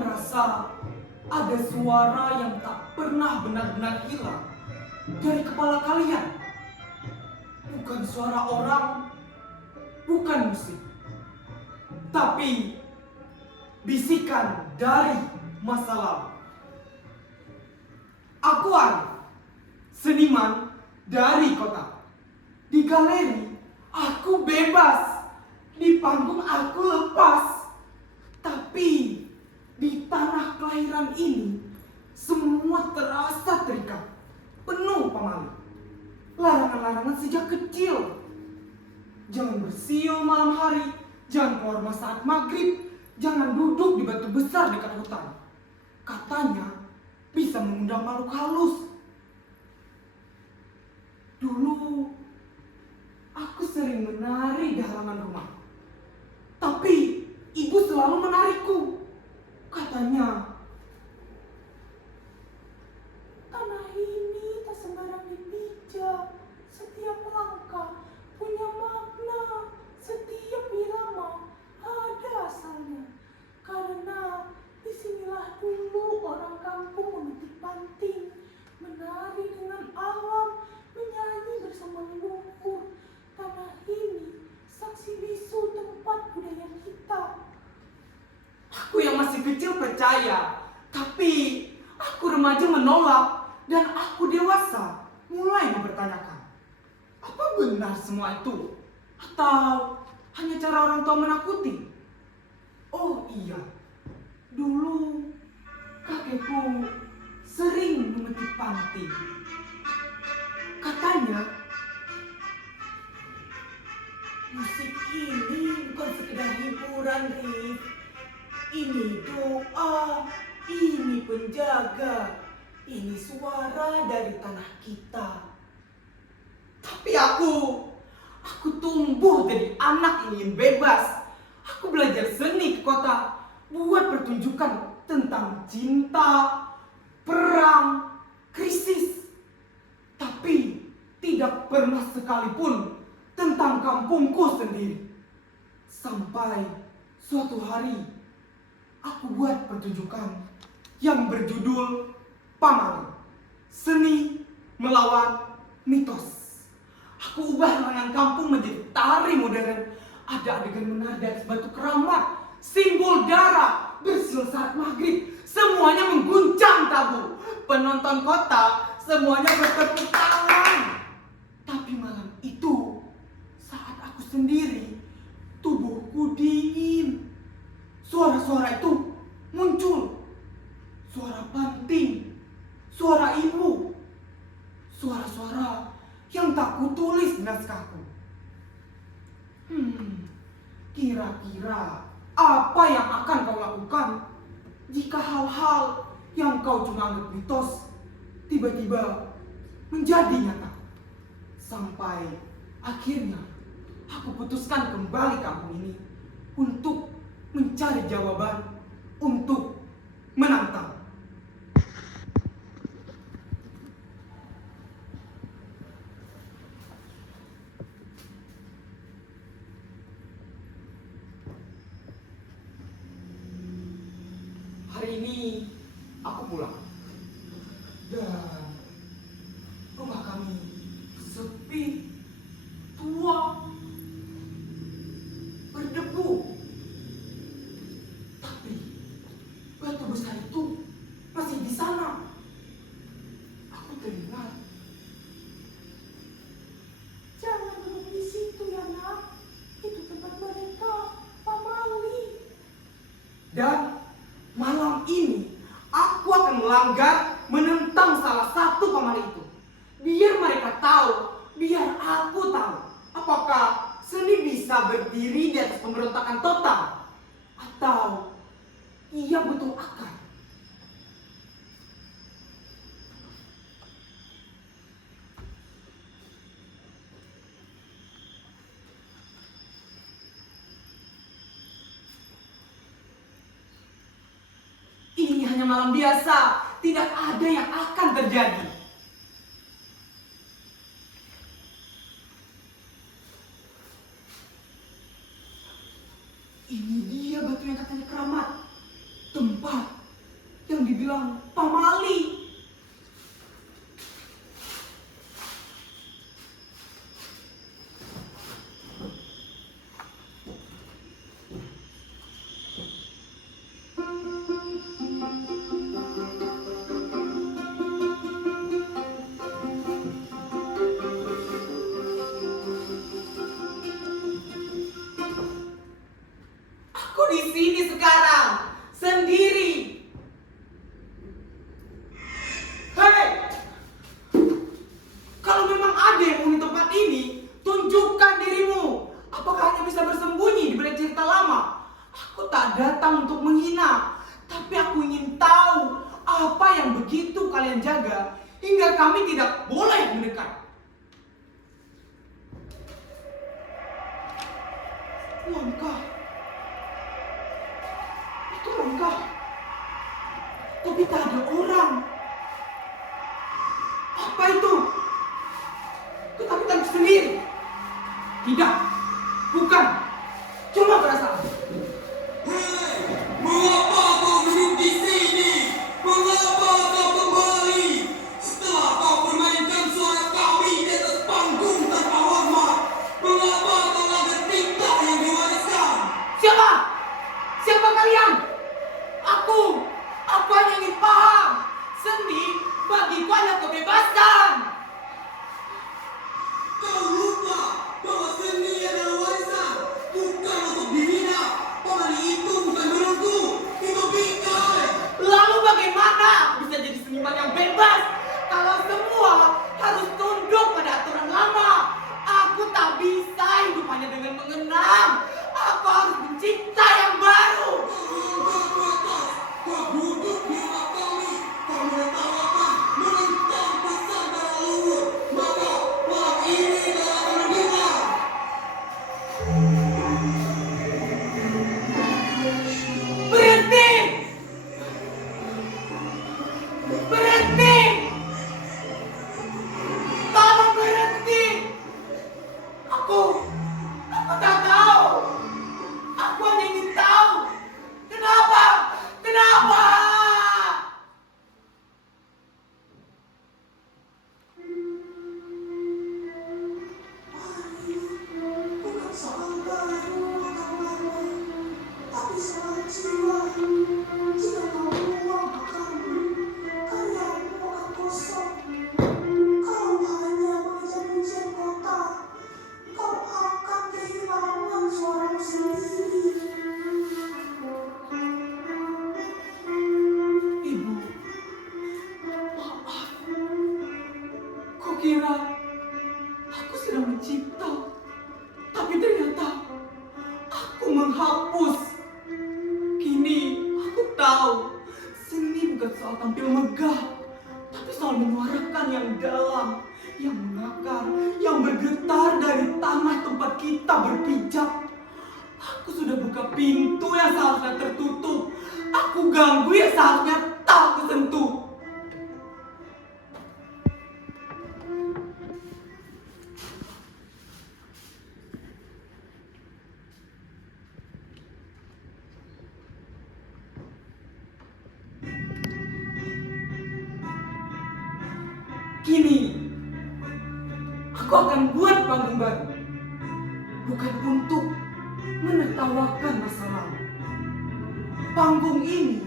merasa ada suara yang tak pernah benar-benar hilang dari kepala kalian. Bukan suara orang, bukan musik, tapi bisikan dari masa lalu. Aku Ari, seniman dari kota. Di galeri, aku bebas. Di panggung aku lepas. Tapi di tanah kelahiran ini, semua terasa terikat, penuh pamali. Larangan-larangan sejak kecil. Jangan bersiul malam hari, jangan keluar rumah saat maghrib, jangan duduk di batu besar dekat hutan. Katanya bisa mengundang makhluk halus. Dulu aku sering menari di halaman rumah, tapi ibu selalu menarikku. Katanya, tanah ini tak sembarang dipijak. Setiap langkah punya makna. Setiap irama ada asalnya. Karena disinilah dulu orang kampung memetik panting, menari dengan alam, menyanyi bersama leluhur. Tanah ini saksi bisu tempat budaya kita. Aku yang masih kecil percaya, tapi aku remaja menolak, dan aku dewasa mulai mempertanyakan. Apa benar semua itu? Atau hanya cara orang tua menakuti? Oh iya, dulu kakekku sering memetik panting. Katanya, musik ini bukan sekedar hiburan, Rif. Ini doa, ini penjaga, ini suara dari tanah kita. Tapi aku tumbuh jadi anak yang ingin bebas. Aku belajar seni ke kota, buat pertunjukan tentang cinta, perang, krisis. Tapi tidak pernah sekalipun tentang kampungku sendiri. Sampai suatu hari, aku buat pertunjukan yang berjudul Pamali, Seni Melawan Mitos. Aku ubah lengan kampung menjadi tari modern. Ada adegan menari di atas batu keramat, simbol darah, bersiul saat maghrib. Semuanya mengguncang tabu. Penonton kota semuanya bertepuk tangan. Tapi malam itu, saat aku sendiri, tubuhku dingin. Suara-suara itu muncul. Suara panting, suara ibu, suara-suara yang tak kutulis di naskahku. Kira-kira apa yang akan kau lakukan jika hal-hal yang kau cuma anggap mitos tiba-tiba menjadi nyata? Sampai akhirnya aku putuskan kembali kampung ini untuk mencari jawaban, untuk menantang. Hari ini aku pulang, dan rumah kami sepi, tua, berdebu. Tapi batu besar itu masih di sana. Aku teringat. Jangan duduk di situ ya nak, itu tempat mereka pamali. Dan malam ini aku akan melanggar, menentang salah satu pamali itu. Biar mereka tahu, biar aku tahu, apakah seni bisa berdiri di atas pemberontakan total, atau ia butuh akar. Ini hanya malam biasa, tidak ada yang akan terjadi. Ini dia batu yang katanya keramat, tempat sendiri. Hei! Kalau memang ada yang menghuni tempat ini, tunjukkan dirimu. Apakah hanya bisa bersembunyi di balik cerita lama? Aku tak datang untuk menghina, tapi aku ingin tahu apa yang begitu kalian jaga hingga kami tidak boleh mendekat. Langkah. Itu langkah. Tapi tak ada orang. Apa itu? Ketakutan sendiri. Tidak. Bukan. Cuma perasaan. Hei, mengapa kau duduk di sini? Mengapa kau kembali? Setelah kau permainkan suara kami di atas panggung tanpa hormat, mengapa kau langgar titah yang diwariskan? Siapa? Siapa kalian? Aku hanya ingin paham. Seni bagiku adalah kebebasan. Kau lupa bahwa seni adalah warisan, bukan untuk dihina. Pemali itu bukan menunggu, itu bingkai. Lalu bagaimana bisa jadi seniman yang bebas kalau semua harus tunduk pada aturan lama? Aku tak bisa hidup hanya dengan mengenang. Aku harus mencipta yang baru. Kau duduk di rumah kami, kau menertawakan, menentang pesan para leluhur. Maka malam ini kau akan mendengar. Berhenti! Berhenti! Tolong berhenti! Aku tak tahu. Aku hanya ingin tahu. Kenapa? Kenapa? Bukan soal baru atau lama, tapi soal jiwa. Jika kau buang akalmu, karyamu akan kosong. Kau hanya mengejar-ngejar kota, kau akan kehilangan suaramu sendiri. Ibu, maaf. Kau kira aku sedang mencipta, tapi ternyata aku menghapus. Kini aku tahu seni bukan soal tampil megah, tapi soal menyuarakan yang dalam, yang mengakar, yang bergetar dari tanah tempat kita berpijak. Aku sudah buka pintu yang seharusnya tertutup. Aku ganggu yang seharusnya tak kusentuh. Kini, aku akan buat panggung baru. Bukan untuk menertawakan masa lalu. Panggung ini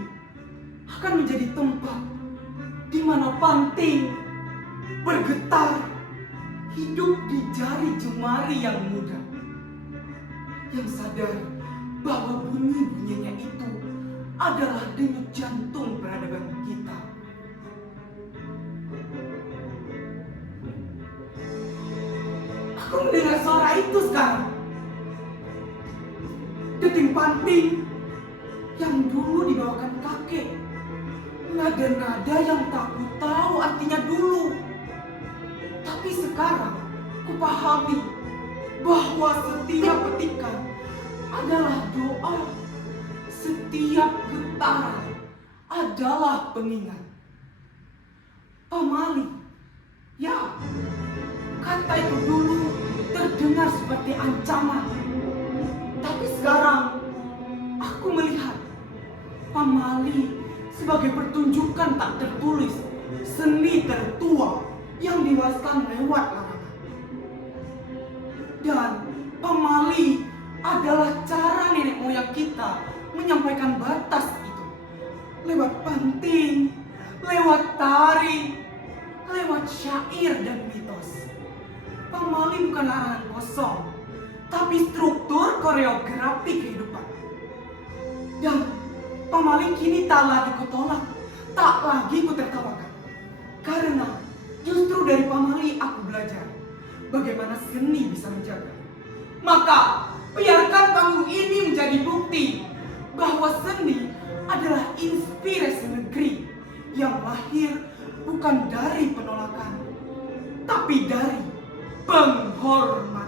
akan menjadi tempat di mana Panting bergetar, hidup di jari jemari yang muda, yang sadar bahwa bunyi-bunyinya itu adalah denyut jantung peradaban kita. Aku mendengar suara itu sekarang. Deting Panting yang dulu dibawakan kakek. Nada-nada yang tak ku tahu artinya dulu. Tapi sekarang ku pahami bahwa setiap petikan adalah doa. Setiap getaran adalah pengingat. Pamali, ya, kata itu dulu terdengar seperti ancaman. Tapi sekarang aku melihat pamali sebagai pertunjukan tak tertulis, seni tertua yang diwariskan lewat larangan. Dan pamali adalah cara nenek moyang kita menyampaikan batas itu. Lewat panting, lewat tari, lewat syair dan mitos. Pamali bukan larangan kosong, tapi struktur koreografi kehidupan. Dan Pamali kini tak lagi kutolak, tak lagi kutertawakan. Karena justru dari Pamali aku belajar bagaimana seni bisa menjaga. Maka biarkan panggung ini menjadi bukti bahwa seni adalah inspirasi negeri yang lahir bukan dari penolakan, tapi dari penghormatan.